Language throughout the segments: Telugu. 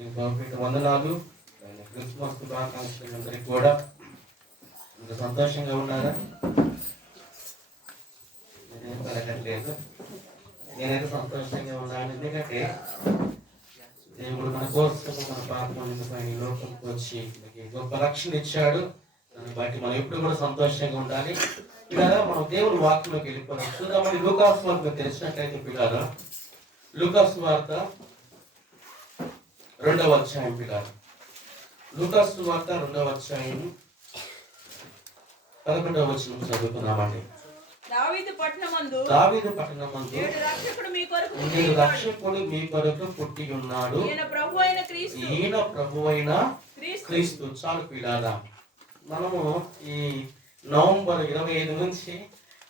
వందనాలు. క్రిస్మస్ శుభాకాంక్షలు అందరికీ కూడా. ఇంత సంతోషంగా ఉన్నారా? నేనేం పలకట్లేదు. నేనైతే సంతోషంగా ఉన్నాను. ఎందుకంటే దేవుడు మన కోసం మన పాపం ఈ లోకంకి వచ్చి గొప్ప రక్షణ ఇచ్చాడు. దాన్ని బట్టి మనం ఎప్పుడు కూడా సంతోషంగా ఉండాలి. పిల్లరా, మనం దేవుని వాక్యంలోకి వెళ్ళిపోదాం. చూద్దామని లూకాసు వార్త తెలిసినట్లయితే పిల్లరా, లూకాసు వార్త 2వ అధ్యాయం పిల్లలు. లూకాసు వార్త 2వ అధ్యాయం 11వ వచనం చదువుకున్నామండి. దావీదు పట్టణమందు నేను రక్షకుడు మీ కొరకు పుట్టి ఉన్నాడు. ఈయన ప్రభువైన క్రీస్తు. చాలు పిల్లారా, మనము ఈ నవంబర్ 25 నుంచి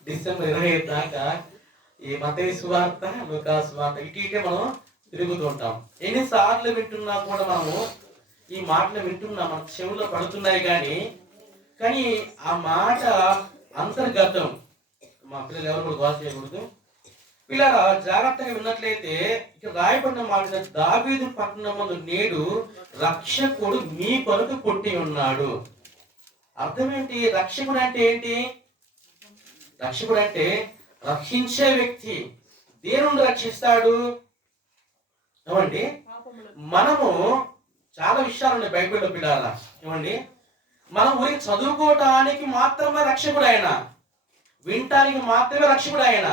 డిసెంబర్ 25 దాకా ఈ మత్తయి సువార్త, లూకాసు వార్త ఇటే మనం తిరుగుతుంటాం. ఎన్నిసార్లు వింటున్నా కూడా మనము ఈ మాటలు వింటున్నా, మన చెవులో పడుతున్నాయి. కానీ ఆ మాట అంతర్గతం. మా పిల్లలు ఎవరు కూడా గోస చేయకూడదు. పిల్లరా, జాగ్రత్తగా విన్నట్లయితే ఇక్కడ రాయబడిన మాట, దావీదు పట్టణమందు నేడు రక్షకుడు మీ కొరకు పుట్టి ఉన్నాడు. అర్థం ఏంటి? రక్షకుడు అంటే ఏంటి? రక్షకుడు అంటే రక్షించే వ్యక్తి. దేవుడు రక్షిస్తాడు. ఏమండి, మనము చాలా విషయాలు ఉన్నాయి బైబిల్లో పిల్లారా. ఏమండి, మనం ఊరికి చదువుకోవటానికి మాత్రమే రక్షకుడు ఆయన, వినటానికి మాత్రమే రక్షకుడు ఆయన.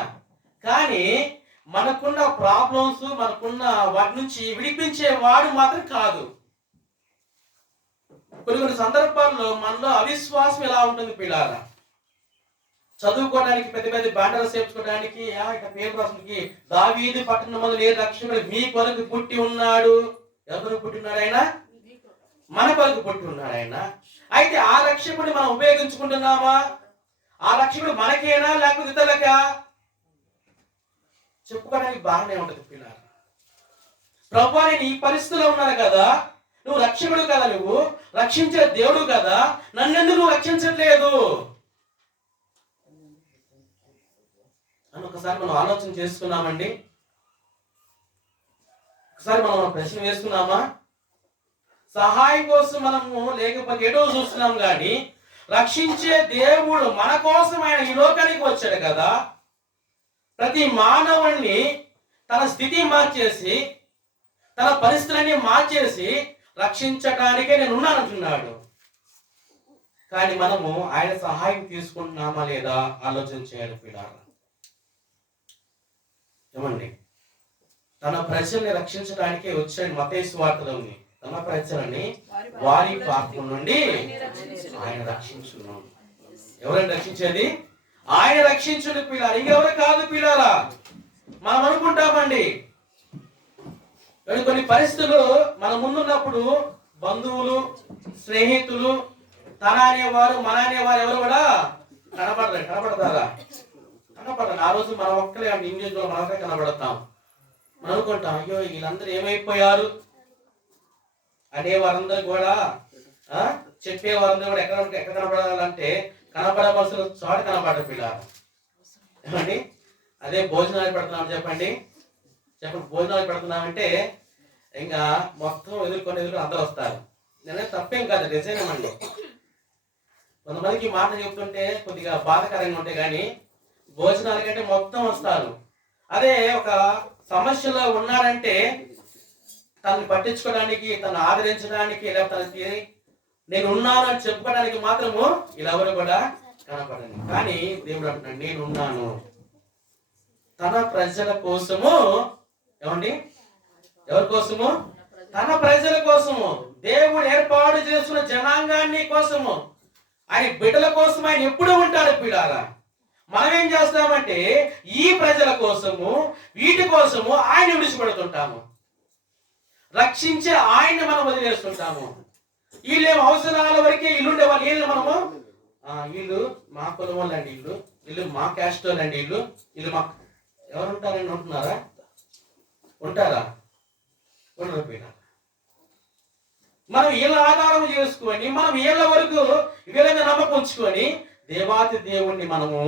కానీ మనకున్న ప్రాబ్లమ్స్, మనకున్న వాటి నుంచి విడిపించే వాడు మాత్రం కాదు. కొన్ని సందర్భాల్లో మనలో అవిశ్వాసం ఎలా ఉంటుంది పిల్లారా. చదువుకోవడానికి పెద్ద పెద్ద బ్యానర్లు చేర్చుకోవడానికి పేరు రాసుకి దావీదు పట్టణమందు నేడు రక్షకుడు మీ కొరకు పుట్టి ఉన్నాడు. ఎవరు పుట్టినాడు? ఆయన మన కొరకు పుట్టి ఉన్నాడు ఆయన. అయితే ఆ రక్షకుడిని మనం ఉపయోగించుకుంటున్నామా? ఆ రక్షకుడు మనకేనా లేకపోతే ఇతరులకా? చెప్పుకోవడానికి బాగానే ఉంటుంది పిల్లలు. ప్రభువా, నేను ఈ పరిస్థితిలో ఉన్నాను కదా, నువ్వు రక్షకుడు కదా, నువ్వు రక్షించే దేవుడు కదా, నన్నెందుకు నువ్వు రక్షించట్లేదు అని ఒకసారి మనం ఆలోచన చేసుకున్నామండి. ఒకసారి మనం ప్రశ్న వేసుకున్నామా? సహాయం కోసం మనము లేకపోతే ఏటో చూస్తున్నాం, కానీ రక్షించే దేవుడు మన కోసం ఆయన ఈ లోకానికి వచ్చాడు కదా. ప్రతి మానవుణ్ణి తన స్థితి మార్చేసి, తన పరిస్థితులన్నీ మార్చేసి రక్షించడానికే నేను ఉన్నానంటున్నాడు. కానీ మనము ఆయన సహాయం తీసుకుంటున్నామా లేదా ఆలోచన చేయాలి పిల్లలు. ఏమండి, తన ప్రజల్ని రక్షించడానికే వచ్చాడు. మత్తయి సువార్తలో ఉంది, తన ప్రజలని వారి పాపం నుండి ఆయన రక్షించున్నాడు. ఎవరైనా రక్షించేది ఆయన రక్షించుడు పిల్లలు, ఇంకెవరు కాదు పిల్లలా. మనం అనుకుంటామండి, కొన్ని పరిస్థితులు మన ముందున్నప్పుడు బంధువులు, స్నేహితులు, తన అనేవారు, మన అనేవారు ఎవరు కూడా కనబడతారా? కనపడరు. ఆ రోజు మనం ఒక్కలే ఇండివిజువల్ మనకే కనబడతాం. మనం అనుకుంటాం, అయ్యో వీళ్ళందరూ ఏమైపోయారు అనేవారందరూ కూడా, చెప్పేవారందరూ కూడా ఎక్కడ కనపడాలంటే కనపడవలసిన చోట కనపడరు పిల్లలు. ఏమండి, అదే భోజనాలు పెడుతున్నాం చెప్పండి, భోజనాలు పెడుతున్నామంటే ఇంకా మొత్తం ఎదుర్కొని అందరూ వస్తారు. నేనే తప్పేం కాదు, డిజైన్ అండి. కొంతమందికి మాట చెప్తుంటే కొద్దిగా బాధకరంగా ఉంటాయి, కానీ భోజనాల కంటే మొత్తం వస్తారు. అదే ఒక సమస్యలో ఉన్నారంటే తనని పట్టించుకోవడానికి, తను ఆదరించడానికి, లేకపోతే నేను ఉన్నాను అని చెప్పుకోవడానికి మాత్రము ఇలా ఎవరు కూడా కనపడండి. కానీ దేవుడు అంటున్నాడు, నేను ఉన్నాను. తన ప్రజల కోసము. ఏమండి, ఎవరి కోసము? తన ప్రజల కోసము. దేవుడు ఏర్పాటు చేస్తున్న జనాంగాన్ని కోసము, ఆయన బిడ్డల కోసం ఆయన ఎప్పుడు ఉంటాడు పిల్లారా. మనం ఏం చేస్తామంటే ఈ ప్రజల కోసము, వీటి కోసము ఆయన విడిచిపెడుతుంటాము. రక్షించే ఆయన్ని మనం వదిలేస్తుంటాము. వీళ్ళేం అవసరాల వరకే ఇల్లుండే వాళ్ళు, వీళ్ళు మనము వీళ్ళు మా కులం వాళ్ళండి, వీళ్ళు మా క్యాస్ట్ వాళ్ళండి, వీళ్ళు మా ఎవరు ఉంటారని ఉంటున్నారా? ఉంటారా? ఉండరు పిల్లలు. మనం వీళ్ళ ఆధారం చేసుకొని, మనం వీళ్ళ వరకు వీళ్ళ నమ్మకం ఉంచుకొని దేవాతి దేవుణ్ణి మనము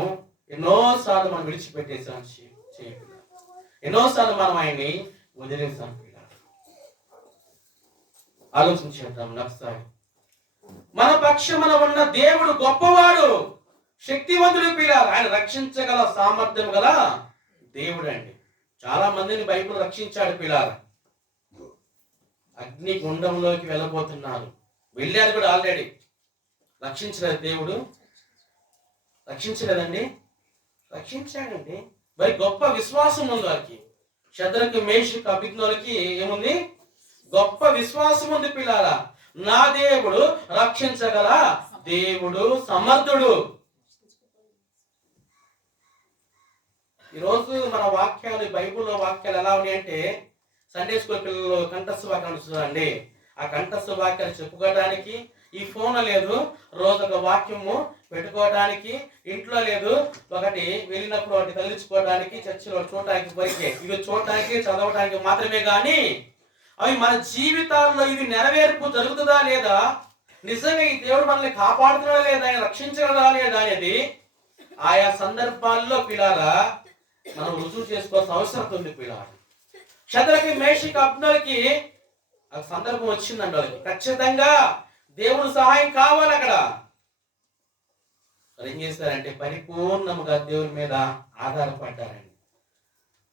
ఎన్నోసార్లు మనం విడిచిపెట్టేసాం. ఎన్నోసార్లు మనం ఆయన్ని వదిలేసాం పిల్లలు. ఆలోచించేద్దాం ఒకసారి. మన పక్షమున ఉన్న దేవుడు గొప్పవాడు, శక్తివంతుడు పిల్లలు. ఆయన రక్షించగల సామర్థ్యం గల దేవుడు అండి. చాలా మందిని బైబిల్ రక్షించాడు పిల్లలు. అగ్ని గుండంలోకి వెళ్ళబోతున్నారు, వెళ్ళారు కూడా ఆల్రెడీ. రక్షించలేదు దేవుడు? రక్షించలేదండి, రక్షించాడండి. మరి గొప్ప విశ్వాసం ఉంది వారికి. శద్రకు మేషకు అబేద్నెగోలకి ఏముంది? గొప్ప విశ్వాసం ఉంది పిల్లారా. నా దేవుడు రక్షించగల దేవుడు, సమర్థుడు. ఈరోజు మన వాక్యాలు, బైబిల్లో వాక్యాలు ఎలా ఉన్నాయంటే, సండే స్కూల్ పిల్లలు కంఠస్థ వాక్యాలు చూడండి. ఆ కంఠస్థ వాక్యాలు చెప్పుకోవడానికి ఈ ఫోన్ లేదు, రోజు ఒక వాక్యము పెట్టుకోవడానికి ఇంట్లో లేదు, ఒకటి వెళ్ళినప్పుడు ఒకటి తగిలించుకోవడానికి, చర్చిలో చూడటానికి వరకే. ఇవి చూడటానికి, చదవటానికి మాత్రమే. కానీ అవి మన జీవితాల్లో ఇవి నెరవేర్పు జరుగుతుందా లేదా, నిజంగా ఈ దేవుడు మనల్ని కాపాడుతున్నా లేదా, ఆయన రక్షించగలదా లేదా అనేది ఆయా సందర్భాల్లో పిల్లారా మనం రుజువు చేసుకోవాల్సిన అవసరం ఉంది పిల్లారా. శద్రకు మేషకు అబేద్నెగోలకి ఆ సందర్భం వచ్చిందండి. వాళ్ళకి ఖచ్చితంగా దేవుడు సహాయం కావాలి. అక్కడ ఏం చేస్తారంటే పరిపూర్ణముగా దేవుని మీద ఆధారపడ్డారండి.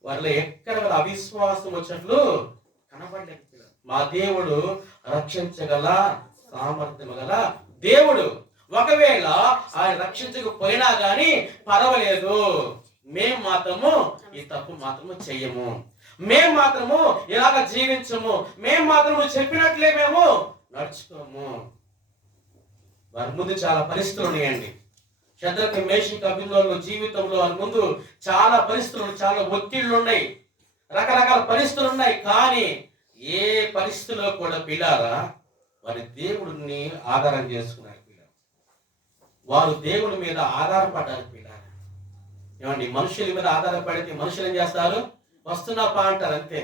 వారిలో ఎక్కడ అవిశ్వాసం వచ్చినట్లు కనపడలేదు. మా దేవుడు రక్షించగల సామర్థ్యం గల దేవుడు. ఒకవేళ ఆయన రక్షించకపోయినా గానీ పర్వాలేదు, మేము మాత్రము ఈ తప్పు మాత్రము చెయ్యము, మేము మాత్రము ఇలాగ జీవించము, మేము మాత్రము చెప్పినట్లే మేము నడుచుకోము. వారి ముందు చాలా పరిస్థితులు ఉన్నాయండి. శద్రకు మేషకు అబేద్నెగోల జీవితంలో వారి ముందు చాలా పరిస్థితులు, చాలా ఒత్తిళ్లు ఉన్నాయి, రకరకాల పరిస్థితులు ఉన్నాయి. కానీ ఏ పరిస్థితిలో కూడా పిల్లారా వారి దేవుడిని ఆధారం చేసుకున్నారు పిల్లలు. వారు దేవుని మీద ఆధారపడ్డారు పిల్లారా. ఏమండి, మనుషుల మీద ఆధారపడితే మనుషులు ఏం చేస్తారు? వస్తున్నాపా అంటారు అంతే.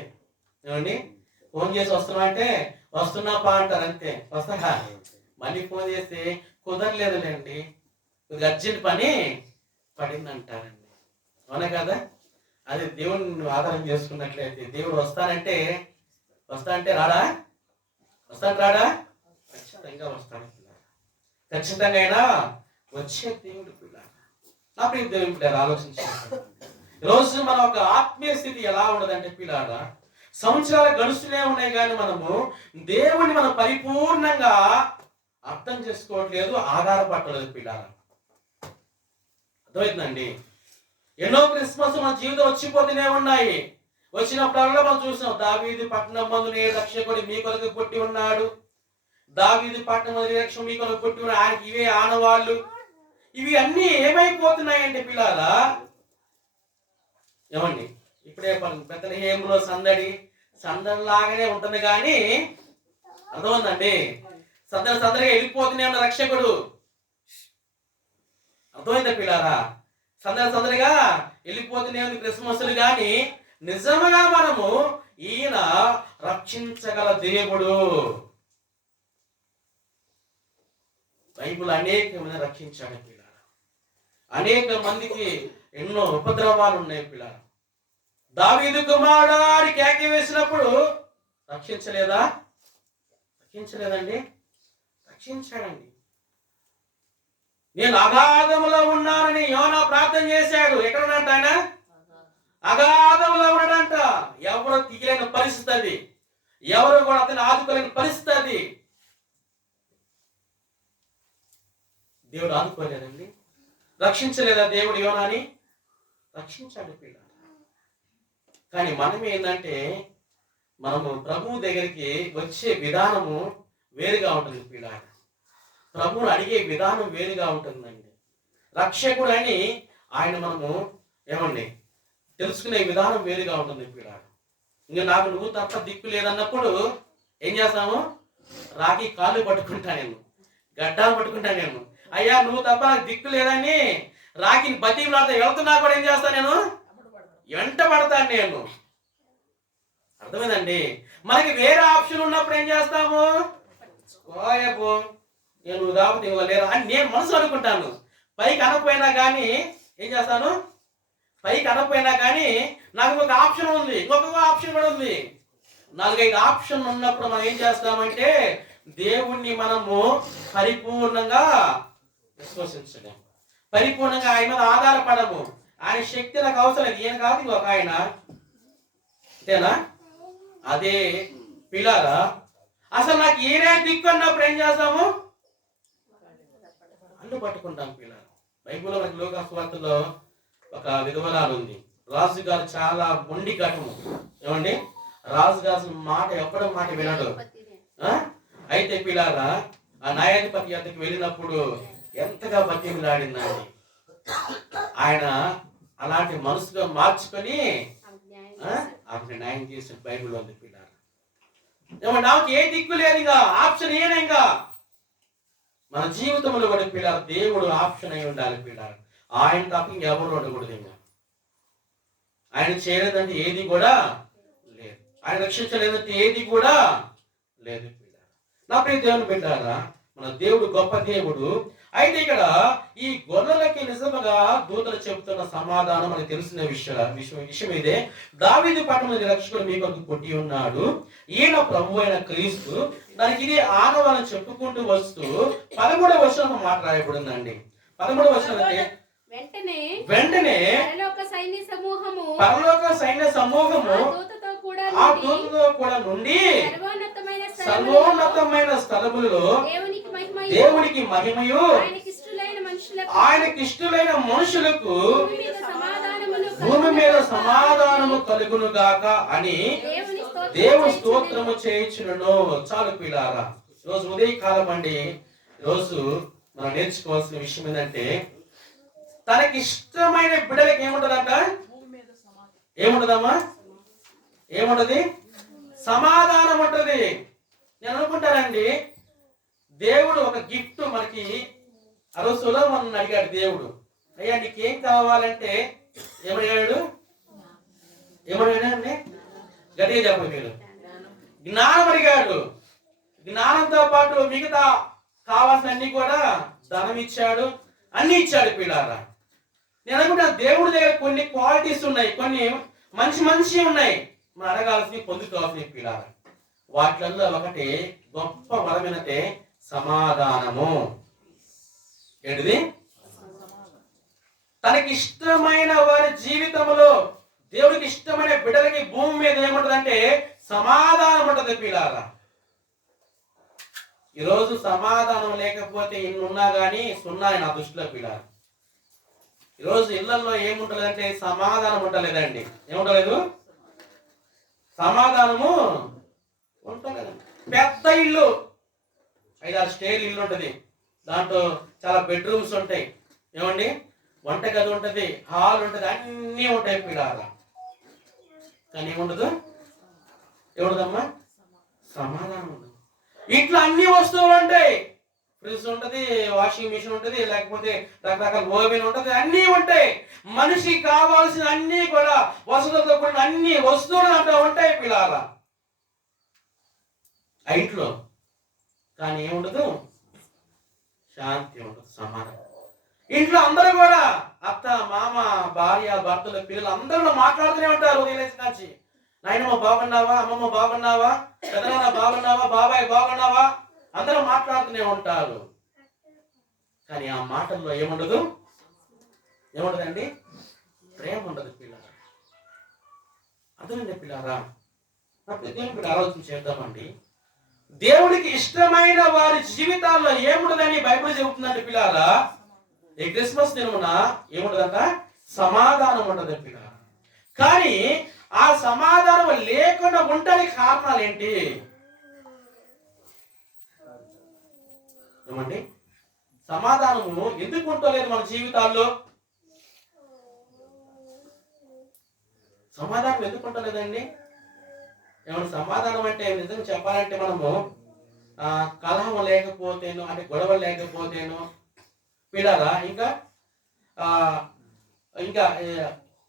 ఏమండి, ఫోన్ చేసి వస్తున్నా అంటే వస్తున్నాపా అంటారు అంతే. వస్తారా? మళ్ళీ ఫోన్ చేస్తే కుదరలేదులేండి, అర్జెంట్ పని పడింది అంటారండి. అవునా కదా? అదే దేవుడిని ఆధారం చేసుకున్నట్లయితే దేవుడు వస్తానంటే రాడా? రాడా? ఖచ్చితంగా వస్తాను పిల్లలు. ఖచ్చితంగా అయినా వచ్చే దేవుడు పిల్లలు. నా ప్రియ దేవుని పిల్లలు ఆలోచించాలి. ఈరోజు మన ఒక ఆత్మీయ స్థితి ఎలా ఉండదంటే పిల్లారా, సంవత్సరాలు గడుస్తూనే ఉన్నాయి కానీ మనము దేవుని మనం పరిపూర్ణంగా అర్థం చేసుకోవట్లేదు, ఆధారపడలేదు పిల్లారా. అర్థమవుతుందండి? ఎన్నో క్రిస్మస్ మన జీవితం వచ్చిపోతూనే ఉన్నాయి. వచ్చినప్పుడల్లా మనం చూసాం, దావీదు పట్టణం మందు నేడు రక్షకుడు మీ కొరకు పుట్టి ఉన్నాడు, దావీదు పట్టణం మందు రక్షకుడు మీ కొరకు పుట్టి ఉన్నాడు. ఆయనకి ఇవే ఆనవాళ్ళు. ఇవి అన్నీ ఏమైపోతున్నాయంటే పిల్లారా, ఏమండి, ఇప్పుడే బెత్లెహేములో సందడిలాగానే ఉంటుంది కానీ అర్థమైందండి, సందడిగా వెళ్ళిపోతూనే ఉన్న రక్షకుడు. అర్థమైందా పిల్లారా? సందడిగా వెళ్ళిపోతూనే ఉంది క్రిస్మస్లు. కానీ నిజంగా మనము ఈయన రక్షించగల దేవుడు. బైబిల్ అనేకమైన రక్షించాడు పిల్లారా. అనేక మందికి ఎన్నో ఉపద్రవాలు ఉన్నాయి పిల్లారా. దావీదు కుమారుడు కేక వేసినప్పుడు రక్షించలేదా? రక్షించలేదండి, రక్షించాడండి. నేను అగాధములో ఉన్నానని యోనా ప్రార్థన చేశాడు. ఎక్కడ ఉన్నట్టు ఆయన? అగాధంలో ఉన్నాడంట. ఎవరు తీయలేని పరిస్థితి అది, ఎవరు కూడా అతను ఆదుకోలేని పరిస్థితి అది. దేవుడు ఆదుకోలేదండి, రక్షించలేదా దేవుడు యోనాని? రక్షించాడు పిల్ల. కానీ మనం ఏంటంటే మనము ప్రభువు దగ్గరికి వచ్చే విధానము వేరుగా ఉంటుంది పిల్ల. ప్రభువుని అడిగే విధానం వేరుగా ఉంటుందండి. రక్షకుడు అని ఆయన మనము ఏమండి తెలుసుకునే విధానం వేరుగా ఉంటుంది పిల్ల. ఇంకా నాకు నువ్వు తప్ప దిక్కు లేదన్నప్పుడు ఏం చేస్తాము? రాకి కాళ్ళు పట్టుకుంటా నేను, గడ్డాలు పట్టుకుంటా నేను. అయ్యా నువ్వు తప్ప నాకు దిక్కు లేదని రాకిని బతిమలాడితే వెళ్తున్నా కూడా ఏం చేస్తాను? నేను వెంట పడతాను నేను. అర్థమైందండి? మనకి వేరే ఆప్షన్ ఉన్నప్పుడు ఏం చేస్తాము? ఓయపో నేను నువ్వు కాబట్టి లేరా అని నేను మనసు అనుకుంటాను. పైకి అనకపోయినా కానీ ఏం చేస్తాను? పైకి అనకపోయినా కానీ నాకు ఒక ఆప్షన్ ఉంది, ఇంకొక ఆప్షన్ కూడా ఉంది. 4-5 ఆప్షన్ ఉన్నప్పుడు మనం ఏం చేస్తామంటే దేవుణ్ణి మనము పరిపూర్ణంగా విశ్వసించలేము, పరిపూర్ణంగా ఆయన మీద ఆధారపడము. ఆయన శక్తి నాకు అవసరం లేదు, ఈయన కాదు ఇంకొక ఆయన, అంతేనా? అదే పిల్లారా, అసలు నాకు ఈయనే దిక్కు అన్నప్పుడు ఏం చేస్తాము? అల్లు పట్టుకుంటాం పిల్లలు. బైబిల్లో మనకి లూకాసు వార్తలో ఒక విధవరాలు ఉంది. రాజుగారు చాలా మొండి కటము, ఏమండి, రాజుగారు మాట ఎప్పటి మాట వినడు. అయితే పిల్లారా, ఆ న్యాయాధిపతి వద్దకు వెళ్ళినప్పుడు ఎంతగా బతిమలాడిందండి. ఆయన అలాంటి మనసుగా మార్చుకొని ఆమె న్యాయం చేసిన బైబిల్ ఉంది పిల్లారా. ఏమంటే నాకు ఏ దిక్కు లేదు, ఇంకా ఆప్షన్ ఏనా? ఇంకా మన జీవితంలో కూడా పిల్లలు దేవుడు ఆప్షన్ అయి ఉండాలి పిల్లలు. ఆయన తప్ప ఇంకెవరు ఉండకూడదు. ఇంకా ఆయన చేయలేదంటే ఏది కూడా లేదు, ఆయన రక్షించలేదంటే ఏది కూడా లేదు పిల్లలు. నా ప్రియ దేవుని బిడ్డారా, మన దేవుడు గొప్ప దేవుడు. అయితే ఇక్కడ ఈ గొర్రెలకి నిజంగా దూతలు చెబుతున్న సమాధానం మనకు తెలిసిన విషయం ఇదే. దావీదు పట్టణంలో రక్షకుడు మీ కొరకు పుట్టి ఉన్నాడు, ఈయన ప్రభు అయిన క్రీస్తు. దానికి ఇది ఆనవాళ్ళని చెప్పుకుంటూ వస్తూ 13వ వచనం మాట రాయబడిందండి. 13వ వచనం అంటే వెంటనే పరలోక సైన్య సమూహము ఆ దూతతో కూడా నుండి సర్వోన్నతమైన స్థలములలో దేవునికి మహిమయు ఆయనకి ఇష్టలైన మనుషులకు భూమి మీద సమాధానము కలుగును గాక అని దేవుని స్తోత్రము చేయించును. చాలు పిల్లారా, ఈరోజు ఉదయకాలం అండి, ఈరోజు మనం నేర్చుకోవాల్సిన విషయం ఏంటంటే తనకి ఇష్టమైన బిడ్డలకి ఏముంటదంట? ఏముంటదమ్మా? ఏముంటది? సమాధానం ఉంటది. నేను అనుకుంటానండి, దేవుడు ఒక గిఫ్ట్ మనకి ఆ రోజు సులభం అడిగాడు. దేవుడు, అయ్యా నీకేం కావాలంటే ఏమడిగాడు? ఏమడిగాడండి? గట్టిగా చెప్పండి మీరు. జ్ఞానం అడిగాడు. జ్ఞానంతో పాటు మిగతా కావాల్సిన అన్ని కూడా ధనం ఇచ్చాడు, అన్ని ఇచ్చాడు పిల్లారా. నేను అనుకుంటా దేవుడి దగ్గర కొన్ని క్వాలిటీస్ ఉన్నాయి, కొన్ని మంచి ఉన్నాయి, మనం అడగాల్సినవి పొందుకోవాల్సినవి పిల్లారా. వాటిల్లో ఒకటి గొప్ప వరమైనతే సమాధానము. ఏంటిది? తనకి ఇష్టమైన వారి జీవితంలో, దేవుడికి ఇష్టమైన బిడ్డలకి భూమి మీద ఏముంటదంటే సమాధానం ఉంటది పిల్లారా. ఈరోజు సమాధానం లేకపోతే ఇన్నున్నా కానీ సున్నా నా దృష్టిలో పిల్లారా. ఈరోజు ఇళ్లలో ఏముంటలేదంటే సమాధానం ఉండలేదండి. ఏముంటలేదు? సమాధానము ఉంటలేదండి. పెద్ద ఇల్లు, 5-6 స్టేర్ ఇల్లు ఉంటది, దాంట్లో చాలా బెడ్రూమ్స్ ఉంటాయి, ఏమండి, వంటగది ఉంటది, హాల్ ఉంటది, అన్నీ ఉంటాయి పిల్లారా. కానీ ఏముండదు? ఏముండదమ్మా? సమాధానం ఉండదు. ఇంట్లో అన్ని వస్తువులు ఉంటాయి, ఫ్రిడ్జ్ ఉంటది, వాషింగ్ మిషన్ ఉంటది, లేకపోతే రకరకాల ఓవెన్ ఉంటది, అన్నీ ఉంటాయి. మనిషికి కావాల్సిన అన్ని కూడా వసతులతో కూడిన అన్ని వస్తువులు అంటూ ఉంటాయి పిల్లారా ఆ ఇంట్లో. కానీ ఏముండదు? శాంతి ఉండదు, సమాధానం. ఇంట్లో అందరూ కూడా అత్త, మామ, భార్య, భర్తలు, పిల్లలు అందరూ మాట్లాడుతూనే ఉంటారు ఉదయం నుంచి. నాయనమ్మ బాగున్నావా, అమ్మమ్మ బాగున్నావా, పెదనాన్న బాగున్నావా, బాబాయ్ బాగున్నావా, అందరూ మాట్లాడుతూనే ఉంటారు. కానీ ఆ మాటల్లో ఏముండదు? ఏముండదండి? ప్రేమ ఉండదు పిల్లరా. అదేనండి పిల్లారా, దేవుని ఆలోచన చేద్దామండి. దేవుడికి ఇష్టమైన వారి జీవితాల్లో ఏముండదని బైబిల్ చెబుతుందంటే పిల్లారా, ఈ క్రిస్మస్ దినమున ఏముండదంట? సమాధానం ఉండదు పిల్లారా. కానీ ఆ సమాధానం లేకుండా ఉండడానికి కారణాలు ఏంటి? ఏమండి, సమాధానము ఎందుకు ఉండలేదు మన జీవితాల్లో? సమాధానం ఎందుకు ఉండలేదండి? ఏమన్నా సమాధానం అంటే నిజంగా చెప్పాలంటే మనము కలహం లేకపోతేను, అంటే గొడవ లేకపోతేను పిల్లారా, ఇంకా ఇంకా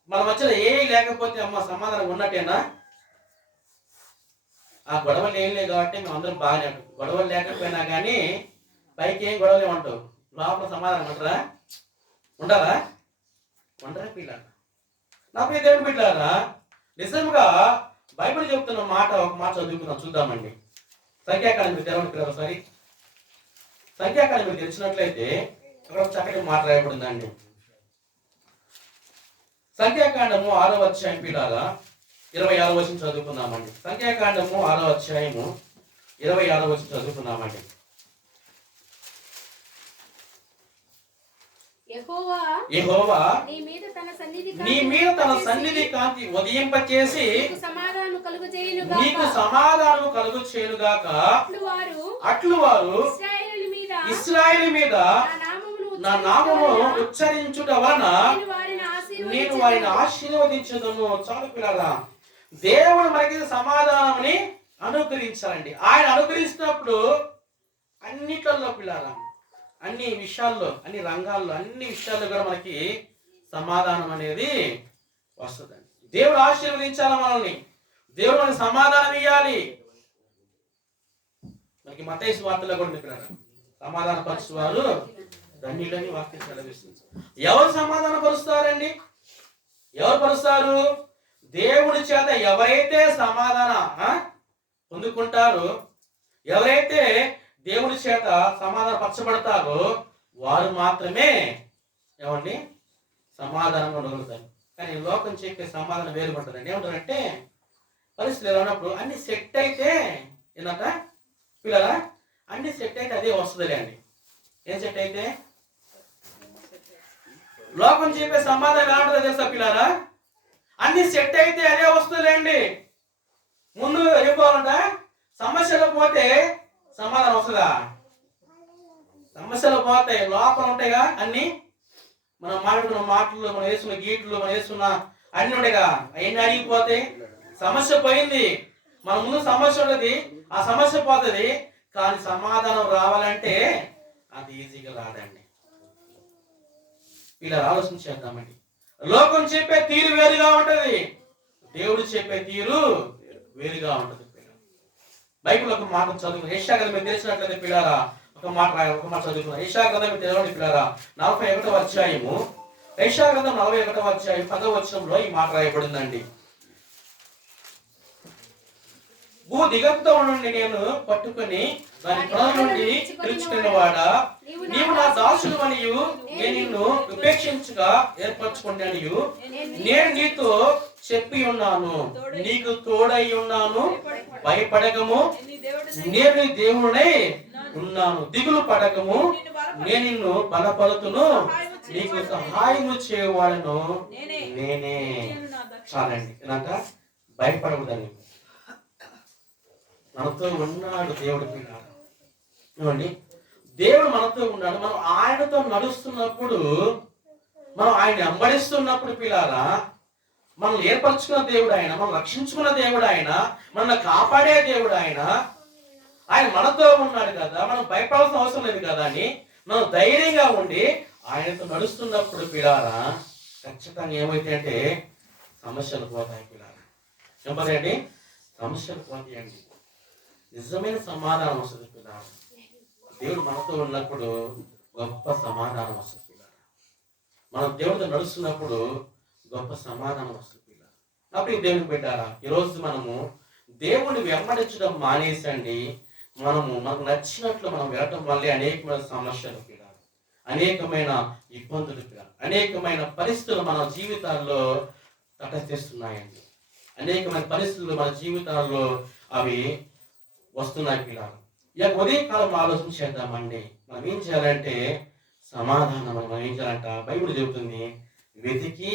మన మధ్యలో ఏ లేకపోతే అమ్మ సమాధానం ఉన్నట్టేనా? ఆ గొడవలు ఏం లేదు కాబట్టి మేము అందరం బాగానే ఉంటాం. గొడవలు లేకపోయినా కానీ పైకి ఏం గొడవలే ఉంటావు, లోపల సమాధానం ఉంటారా? ఉంటారా? ఉండరా పిల్లలు? నా ప్రియ దేవుని బిడ్డలారా, నిజంగా బైబిల్ చెప్తున్న మాట ఒక మాట చదువుకుందాం, చూద్దామండి. సంఖ్యాకాండం మీరు తెరవండి పిల్లలు ఒకసారి. సంఖ్యాకాండం మీరు తెలిసినట్లయితే అక్కడ ఒక చక్కటి మాట రాయబడిందండి. సంఖ్యాకాండము 6వ అధ్యాయం పిల్లల 26వ వచనం చదువుకుందామండి. సంఖ్యాకాండము 6వ అధ్యాయము 26వ వచనం చదువుకుందామండి. యెహోవా నీ మీద తన సన్నిధి కాంతి ఉదయింపచేసి నీకు సమాధానము కలుగు చేయునుగాక. అట్లు వారు ఇశ్రాయేలు మీద నా నామము ఉచ్చరించుట వలన నేను వారిని ఆశీర్వదించుదును. చాలు పిల్లలా, దేవుడు మనకి సమాధానాన్ని అనుగ్రహించాలండి. ఆయన అనుగ్రహించినప్పుడు అన్నిట్లలో పిల్లలా, అన్ని విషయాల్లో, అన్ని రంగాల్లో, అన్ని విషయాల్లో కూడా మనకి సమాధానం అనేది వస్తుందండి. దేవుడు ఆశీర్వదించాలి మనల్ని, దేవుడు మనకి సమాధానం ఇవ్వాలి. మనకి మత్తయి సువార్తలో కూడా పిల్లరా, సమాధాన పరుచువారు ధన్యులని వాక్యం సెలవిస్తుంది. ఎవరు సమాధాన పరుస్తారండి? ఎవరు పరుస్తారు? దేవుడి చేత ఎవరైతే సమాధాన పొందుకుంటారో, ఎవరైతే దేవుడి చేత సమాధాన పరచబడతారో వారు మాత్రమే ఏమండి సమాధానం ఉండగలుగుతారు. కానీ లోకం చెప్పే సమాధానం వేరు ఉంటుందండి. ఏమంటారంటే పరిస్థితులు ఎలా ఉన్నప్పుడు అన్ని సెట్ అయితే ఏంటంట పిల్లలా, అన్ని సెట్ అయితే అదే వస్తుందిలే అండి. ఏం సెట్ అయితే? లోకం చెప్పే సమాధానం ఎలా ఉంటుందో తెలుసా పిల్లలా? అన్ని సెట్ అయితే అదే వస్తుందిలేండి. ముందు ఏం పోవాలంట? సమస్యలు పోతే సమాధానం వస్తుందా? సమస్యలు పోతాయి, లోపల ఉంటాయిగా అన్ని. మనం మాట్లాడుకున్న మాటలు, మనం వేసుకున్న గీట్లు, మనం వేసుకున్న అన్ని ఉంటాయిగా, అవన్నీ అడిగిపోతాయి. సమస్య పోయింది, మన ముందు సమస్య ఉంటుంది, ఆ సమస్య పోతుంది. కానీ సమాధానం రావాలంటే అది ఈజీగా రాదండి. ఇలా ఆలోచించేద్దామండి. లోకం చెప్పే తీరు వేరుగా ఉంటది, దేవుడు చెప్పే తీరు వేరుగా ఉంటది. బైబిల్ ఒక మాట చదువు. యెషయా గ్రంథం మీరు తెలిసినట్లయితే పిల్లారా ఒక మాట చదువుకున్నాం. యెషయా గ్రంథం మీరు తెలవండి పిల్లారా, 41వ అధ్యాయము. యెషయా గ్రంథం 41వ అధ్యాయం 10వ వచనంలో ఈ మాట రాయబడిందండి. భూ దిగంతో నుండి నేను పట్టుకుని దాని ప్రాణం నుండి పిలుచుకున్నవాడా, నీవు నా దాసుడు అనియు నేను నిన్ను ఉపేక్షించగా ఏర్పరచుకున్నాను. నేను నీతో చెప్పి ఉన్నాను, నీకు తోడై ఉన్నాను, భయపడకము, నేను నీ దేవుడై ఉన్నాను, దిగులు పడకము, నేను నిన్ను బలపరుతును, నీకు సహాయము చేయవాడను నేనే. చాలండి, ఇలాంట భయపడకూడదని మనతో ఉన్నాడు దేవుడు. చూడండి, దేవుడు మనతో ఉన్నాడు. మనం ఆయనతో నడుస్తున్నప్పుడు, మనం ఆయన వెంబడిస్తున్నప్పుడు పిల్లారా, మనం ఏర్పరచుకున్న దేవుడు ఆయన, మనం రక్షించుకున్న దేవుడు ఆయన, మనల్ని కాపాడే దేవుడు ఆయన. ఆయన మనతో ఉన్నాడు కదా, మనం భయపడాల్సిన అవసరం లేదు కదా అని మనం ధైర్యంగా ఉండి ఆయనతో నడుస్తున్నప్పుడు పిల్లారా ఖచ్చితంగా ఏమైతే అంటే సమస్యలు పోతాయి పిల్లారా. చెప్పదండి, సమస్యలు పోతాయండి. నిజమైన సమాధానం వస్తుంది పిల్లారా. దేవుడు మనతో ఉన్నప్పుడు గొప్ప సమాధానం వస్తుంది పిల్లారా. మనం దేవుడితో నడుస్తున్నప్పుడు గొప్ప సమాధానం వస్తుంది పిల్లారా. అప్పుడు దేవుడికి పెట్టారా, ఈరోజు మనము దేవుడిని వెంబడించడం మానేసండి. మనకు నచ్చినట్లు మనం వెళ్ళటం వల్లే అనేకమైన సమస్యలు పిల్లారా, అనేకమైన ఇబ్బందులు పిల్లారా, అనేకమైన పరిస్థితులు మన జీవితాల్లో తటస్థిస్తున్నాయండి. అనేకమైన పరిస్థితులు మన జీవితాల్లో అవి వస్తున్నాయి పిల్లారా. ఇక ఉదయకాలం ఆలోచన చేద్దామండి. మనం ఏం చేయాలంటే సమాధానం మనం ఏం చేయాలంట బైబిల్ చెబుతుంది, వెతికి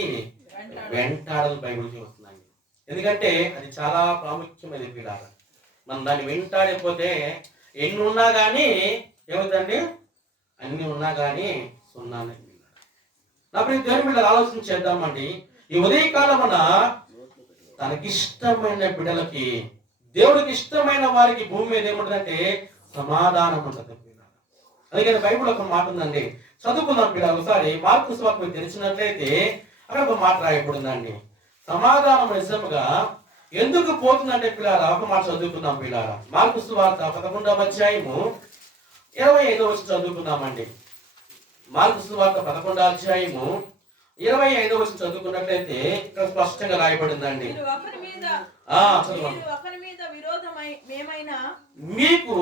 వెంటాడలు బైబిల్ చెబుతున్నాయి. ఎందుకంటే అది చాలా ప్రాముఖ్యమైనది పిల్లారా. మనం దాన్ని వెంటాడిపోతే ఎన్ని ఉన్నా కానీ ఏమవుతుందండి, అన్ని ఉన్నా కానీ సున్నానే పిల్లారా. అప్పుడు దేవుని బిడ్డలు ఆలోచన చేద్దామండి. ఈ ఉదయకాలమున తనకిష్టమైన బిడ్డలకి, దేవుడికి ఇష్టమైన వారికి భూమి మీద ఏముంటుందంటే సమాధానం ఉంటుంది పిల్లలు. అందుకని బైబిల్ ఒక మాట ఉందండి, చదువుకుందాం పిల్లలు ఒకసారి. మార్కు సువార్త మీకు తెలిసినట్లయితే అక్కడ ఒక మాట రాయబడిందండి. సమాధానం నిజంగా ఎందుకు పోతుందంటే పిల్లారా ఒక మాట చదువుకుందాం పిల్లారా. మార్కు సువార్త 11వ అధ్యాయము 25వ వచనం చదువుకుందామండి. మార్కు సువార్త 11వ అధ్యాయము 25వ వచనం చదువుకున్నట్లయితే ఇక్కడ స్పష్టంగా రాయబడిందండి. మీరు ఒకరి మీద చదవండి. మీరు ఒకరి మీద విరోధమై మేమైనా మీకు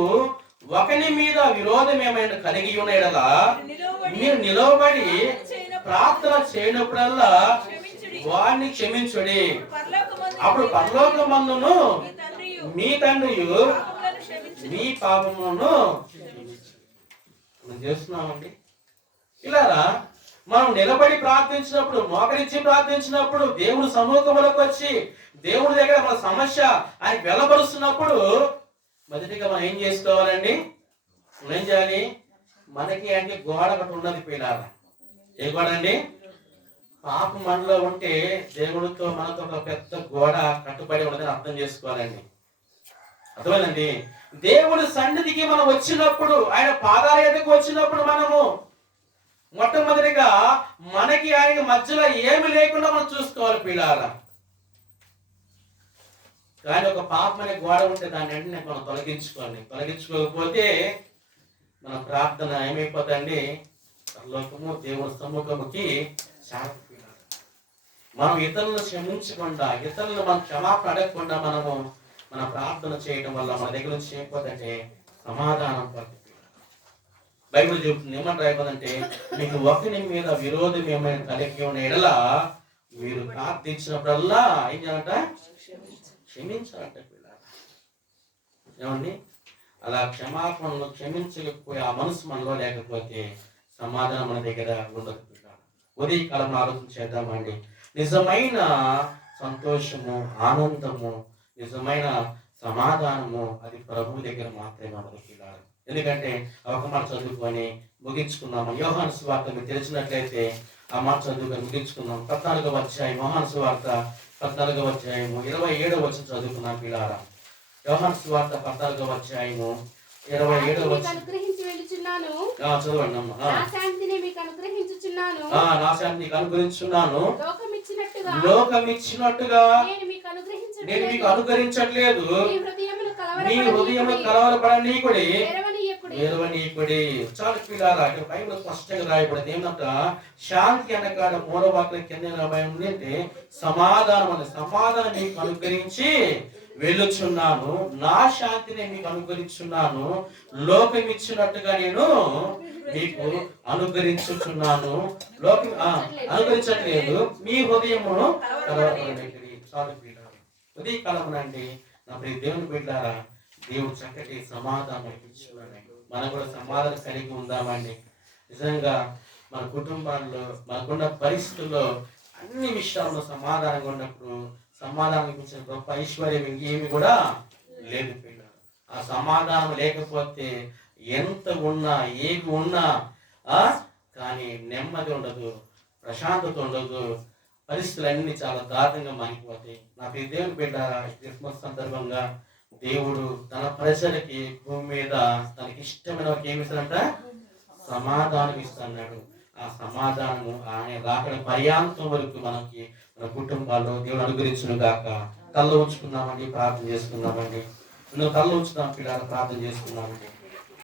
ఒకని మీద విరోధం ఏమైనా కలిగి ఉన్న యెడల నిలువబడి మీరు నిలవబడి చేయనప్పుడు ప్రార్థన చేయనప్పుడల్లా క్షమించుడి. వారిని క్షమించుడి. పరలోకమందు అప్పుడు పరలోకమందును మీ తండ్రియు మీ తండ్రియు పాపములను క్షమించును. మీ పాపములను మనం చేస్తున్నామండి. ఇలారా మనం నిలబడి ప్రార్థించినప్పుడు, మోకరించి ప్రార్థించినప్పుడు, దేవుని సముఖంలోకి వచ్చి దేవుడి దగ్గర మన సమస్య ఆయన వెలబరుస్తున్నప్పుడు మొదటిగా మనం ఏం చేసుకోవాలండి? మనం ఏం చేయాలి? మనకి అంటే గోడ ఒకటి ఉన్నది పిల్లారా. ఏ గోడ అండి? పాపం మనలో ఉంటే దేవుడితో మనతో ఒక పెద్ద గోడ కట్టుబడి ఉన్నదని అర్థం చేసుకోవాలండి. అర్థమైందండి? దేవుడి సన్నిధికి మనం వచ్చినప్పుడు, ఆయన పాదాల ఎదుగు వచ్చినప్పుడు మనము మొట్టమొదటిగా మనకి ఆయన మధ్యలో ఏమి లేకుండా మనం చూసుకోవాలి పిల్లారా. కానీ ఒక పాపం అనే గోడ ఉంటే దాన్ని వెంటనే మనం తొలగించుకోండి. తొలగించుకోకపోతే మన ప్రార్థన ఏమైపోతుందండి? పరలోకము దేవుని సముఖముకి శాపపిల్లారా. మనం ఇతరులను క్షమించకుండా, ఇతరులను మనం క్షమాపణ అడగకుండా మనము మన ప్రార్థన చేయడం వల్ల మన దగ్గర నుంచి ఏమైపోతుందంటే సమాధానం పడుతుంది. బైబిల్ చెబుతుంది, ఏమని రాయబోదంటే మీకు ఒకరి మీద విరోధం ఏమైనా కలిగి ఉన్న యెడల మీరు ప్రార్థించినప్పుడల్లా ఏం చేయాలంట? క్షమించాలంట పిల్లలు. ఏమండి? అలా క్షమాపణలు క్షమించకపోయి ఆ మనసు మనలో లేకపోతే సమాధానం మన దగ్గర ఉండదు పిల్లలు. ఉదయకాలం ఆలోచన చేద్దామండి. నిజమైన సంతోషము, ఆనందము, నిజమైన సమాధానము అది ప్రభు దగ్గర మాత్రమే మనకు పిల్లలు. ఎందుకంటే ఒక మాట చదువుకొని ముగించుకున్నాము. యోహాను సువార్త మీరు తెలిసినట్లయితే ఆ మాట చదువుకొని ముగించుకున్నాం. 14వ అధ్యాయం యోహాను సువార్త 14వ అధ్యాయము 27వ వచనం చదువుకున్నాం పిల్లారా. యోహాను సువార్త 14వ అధ్యాయము 27వ వచనం చదవండి అమ్మా. నా శాంతిని మీకు అనుగ్రహించుచున్నాను. నా శాంతి నీకు అనుగ్రహించున్నాను. లోకం ఇచ్చినట్టుగా నేను మీకు అనుగ్రహించట్లేదు. మీ హృదయములు కలవరపడనీయకుడి, ఎరవనీయకుడి. చాలు పిల్లారా. ఇక్కడ బైబిల్ స్పష్టంగా రాయబడింది ఏంటంట? శాంతి అనగా మూలవాక్యం కింద రాయబడింది అంటే సమాధానం అని. సమాధానం మీకు అనుగ్రహించి వెళ్ళుచున్నాను, నా శాంతిని మీకు అనుగ్రహించున్నాను. లోకం ఇచ్చినట్టుగా నేను మీకు అనుగ్రహించుచున్నాను. లోకం అనుగ్రహించట్లేదు. మీ హృదయమును కలవరపడనీయకుడి. చాలు పిల్లారా. ఉదయ కాలమునండి నా ప్రియ దేవుని బిడ్డారా, దేవుడు చక్కటి సమాధానం ఇచ్చున్నాడు. మనం కూడా సమాధానం కలిగి ఉందామండి. నిజంగా మన కుటుంబాల్లో మనకున్న పరిస్థితుల్లో అన్ని విషయాల్లో సమాధానంగా ఉన్నప్పుడు సమాధానం ఇచ్చిన గొప్ప ఐశ్వర్యం ఇంకేమి కూడా లేదు పిల్లలు. ఆ సమాధానం లేకపోతే ఎంత ఉన్నా ఏమి ఉన్నా కానీ నెమ్మది ఉండదు, ప్రశాంతత ఉండదు. పరిస్థితులన్నీ చాలా దారుణంగా మారిపోతాయి. నాకు ఈ దేవుని బిడ్డ క్రిస్మస్ సందర్భంగా దేవుడు తన ప్రజలకి భూమి మీద తనకి ఇష్టమైన ఏమి ఇస్తాడంట? సమాధానం ఇస్తున్నాడు. ఆ సమాధానము ఆయన రాకడ పర్యాంతం వరకు మనకి మన కుటుంబాల్లో దేవుడు అనుగ్రహించును గాక. కళ్ళు ఉంచుకున్నామండి, ప్రార్థన చేసుకున్నామండి. కళ్ళు ఉంచుదాం పిల్లలు, ప్రార్థన చేసుకున్నామండి.